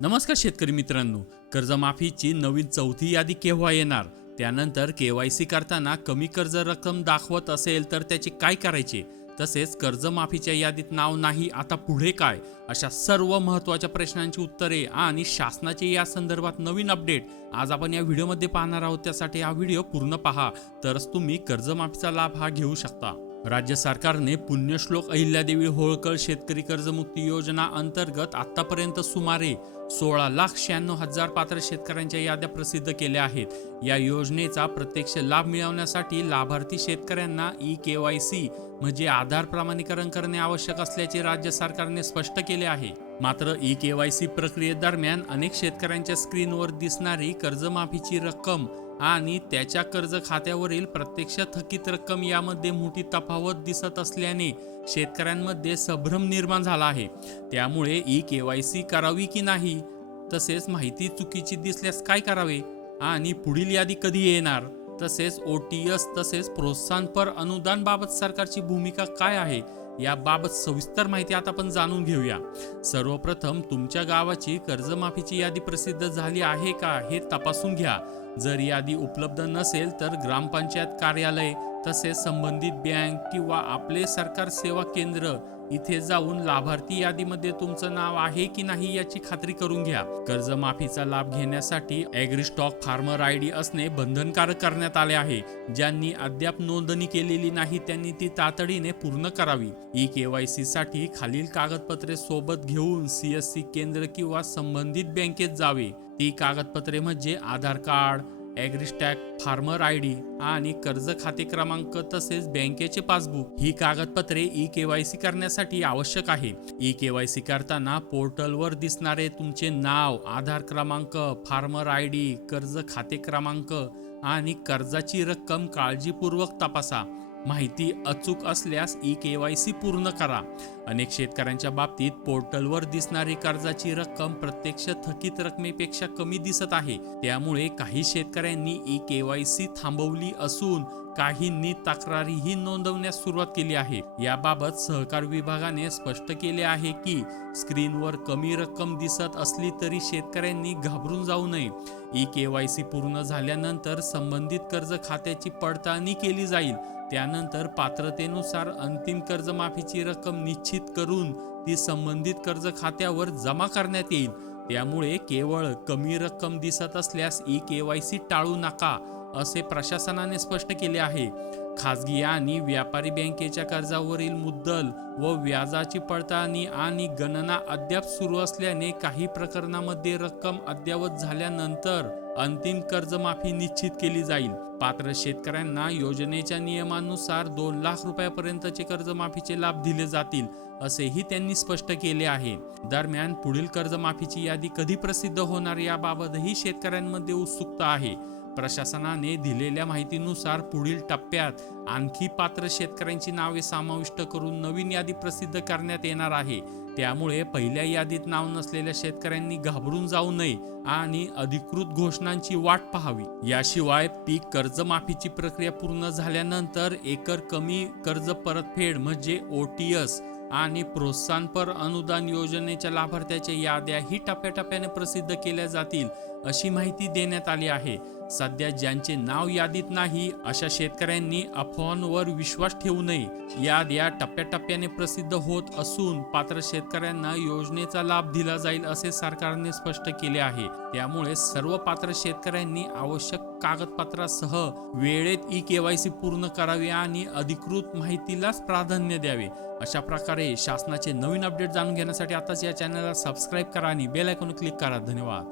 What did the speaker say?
नमस्कार शेतकरी मित्रांनो, कर्जमाफीची नवीन चौथी यादी केव्हा येणार? त्यानंतर केवायसी करताना कमी कर्ज रक्कम दाखवत असेल तर त्याचे काय करायचे? तसेच कर्जमाफीच्या यादीत नाव नाही, आता पुढे काय? अशा सर्व महत्त्वाच्या प्रश्नांची उत्तरे आणि शासनाचे या संदर्भात नवीन अपडेट आज आपण या व्हिडिओमध्ये पाहणार आहोत. त्यासाठी हा व्हिडिओ पूर्ण पहा, तरच तुम्ही कर्जमाफीचा लाभ हा घेऊ शकता. राज्य सरकारने पुण्यश्लोक अहिल्यादेवी होळकर शेतकरी कर्जमुक्ती योजना अंतर्गत आतापर्यंत सुमारे 16,96,000 पात्र शेतकऱ्यांच्या याद्या प्रसिद्ध केल्या आहेत. या योजनेचा प्रत्यक्ष लाभ मिळवण्यासाठी लाभार्थी शेतकऱ्यांना ई-केवायसी म्हणजे आधार प्रमाणीकरण करणे आवश्यक असल्याचे राज्य सरकारने स्पष्ट केले आहे. मात्र ई-केवायसी प्रक्रियेदरम्यान अनेक शेतकऱ्यांच्या स्क्रीनवर दिसणारी कर्जमाफीची रक्कम आणि त्याच्या कर्ज खात्यावरील प्रत्यक्ष थकीत रक्कम यामध्ये मोठी तफावत दिसत असल्याने शेतकऱ्यांमध्ये संभ्रम निर्माण झाला आहे. त्यामुळे ई-केवायसी करावी की नाही, तसेच माहिती चुकीची दिसल्यास काय करावे आणि पुढील यादी कधी येणार, तसेच OTS तसेच प्रोत्साहनपर अनुदानबाबत सरकारची भूमिका काय आहे याबाबत सविस्तर माहिती आता आपण जाणून घेऊया. सर्वप्रथम तुमच्या गावाची कर्जमाफीची यादी प्रसिद्ध झाली आहे का हे तपासून घ्या. जर यादी उपलब्ध नसेल तर ग्रामपंचायत कार्यालय तसेच संबंधित बँक किंवा आपले सरकार सेवा केंद्र इथे जाऊन लाभार्थी यादीमध्ये तुमचं नाव आहे की नाही याची खात्री करून घ्या. कर्जमाफीचा लाभ घेण्यासाठी ॲग्रीस्टॉक फार्मर ID असणे बंधनकारक करण्यात आले आहे. ज्यांनी अद्याप नोंदणी केलेली नाही त्यांनी ती तातडीने पूर्ण करावी. ई-केवायसी साठी खालील कागदपत्रे सोबत घेऊन CSC केंद्र किंवा संबंधित बँकेत जावे. ती कागदपत्रे म्हणजे आधार कार्ड, ॲग्रीस्टॉक फार्मर ID आणि कर्ज खाते क्रमांक तसेच बँकेचे पासबुक. ही कागदपत्रे ई-केवायसी करण्यासाठी आवश्यक आहे. ई-केवायसी करताना पोर्टलवर दिसणारे तुमचे नाव, आधार क्रमांक, फार्मर ID, कर्ज खाते क्रमांक आणि कर्जाची रक्कम काळजीपूर्वक तपासा. माहिती अचूक असल्यास ई-केवायसी पूर्ण करा. अनेक शेतकऱ्यांच्या बाबतीत पोर्टलवर दिसणारी कर्जाची रक्कम प्रत्यक्ष थकीत रकमेपेक्षा कमी दिसत आहे. त्यामुळे काही शेतकऱ्यांनी ई-केवायसी थांबवली असून काहींनी तक्रारीही नोंदवण्यास सुरुवात केली आहे. याबाबत सहकार विभागाने स्पष्ट केले आहे की स्क्रीनवर कमी रक्कम दिसत असली तरी शेतकऱ्यांनी घाबरून जाऊ नये. ई-केवायसी पूर्ण झाल्यानंतर संबंधित कर्ज खात्याची पडताळणी केली जाईल. त्यानंतर पात्रतेनुसार अंतिम कर्जमाफीची रक्कम निश्चित करून ती संबंधित कर्ज खात्यावर जमा करण्यात येईल. त्यामुळे केवळ कमी रक्कम दिसत असल्यास ई-केवायसी टाळू नका, असे प्रशासनाने स्पष्ट केले आहे. खाजगी आणि व्यापारी बँकेच्या कर्जावरील मुद्दल व व्याजाची पडताळणी आणि गणना अद्याप सुरू असल्याने काही प्रकरणांमध्ये रक्कम अद्ययावत झाल्यानंतर अंतिम कर्जमाफी निश्चित केली जाईल. पात्र शेतकऱ्यांना योजनेच्या नियमानुसार 2 लाख रुपयापर्यंतचे कर्जमाफीचे लाभ दिले जातील, असेही त्यांनी स्पष्ट केले आहे. दरम्यान पुढील कर्जमाफीची यादी कधी प्रसिद्ध होणार याबाबतही शेतकऱ्यांमध्ये उत्सुकता आहे. प्रशासनाने दिलेल्या माहितीनुसार पुढील टप्प्यात आणखी पात्र शेतकऱ्यांची नावे समाविष्ट करून नवीन यादी प्रसिद्ध करण्यात येणार आहे. त्यामुळे पहिल्या यादीत नाव नसलेल्या शेतकऱ्यांनी घाबरून जाऊ नये आणि अधिकृत घोषणांची वाट पाहावी. याशिवाय पीक कर्जमाफीची प्रक्रिया पूर्ण झाल्यानंतर एकर कमी कर्ज परतफेड म्हणजे OTS आणि प्रोत्साहनपर अनुदान योजनेच्या लाभार्थ्याच्या याद्याही टप्प्याटप्प्याने प्रसिद्ध केल्या जातील, अशी माहिती देण्यात आली आहे. सध्या ज्यांचे नाव यादीत नाही अशा शेतकऱ्यांनी अफवांवर विश्वास ठेवू नये. याद्या टप्प्याटप्प्याने प्रसिद्ध होत असून पात्र शेतकऱ्यांना योजनेचा लाभ दिला जाईल असे सरकारने स्पष्ट केले आहे. त्यामुळे सर्व पात्र शेतकऱ्यांनी आवश्यक कागदपत्रासह वेळेत ई-केवायसी पूर्ण करावी आणि अधिकृत माहितीलाच प्राधान्य द्यावे. अशा प्रकारे शासनाचे नवीन अपडेट जाणून घेण्यासाठी आताच या चॅनलला सबस्क्राईब करा आणि बेल आयकॉन क्लिक करा. धन्यवाद.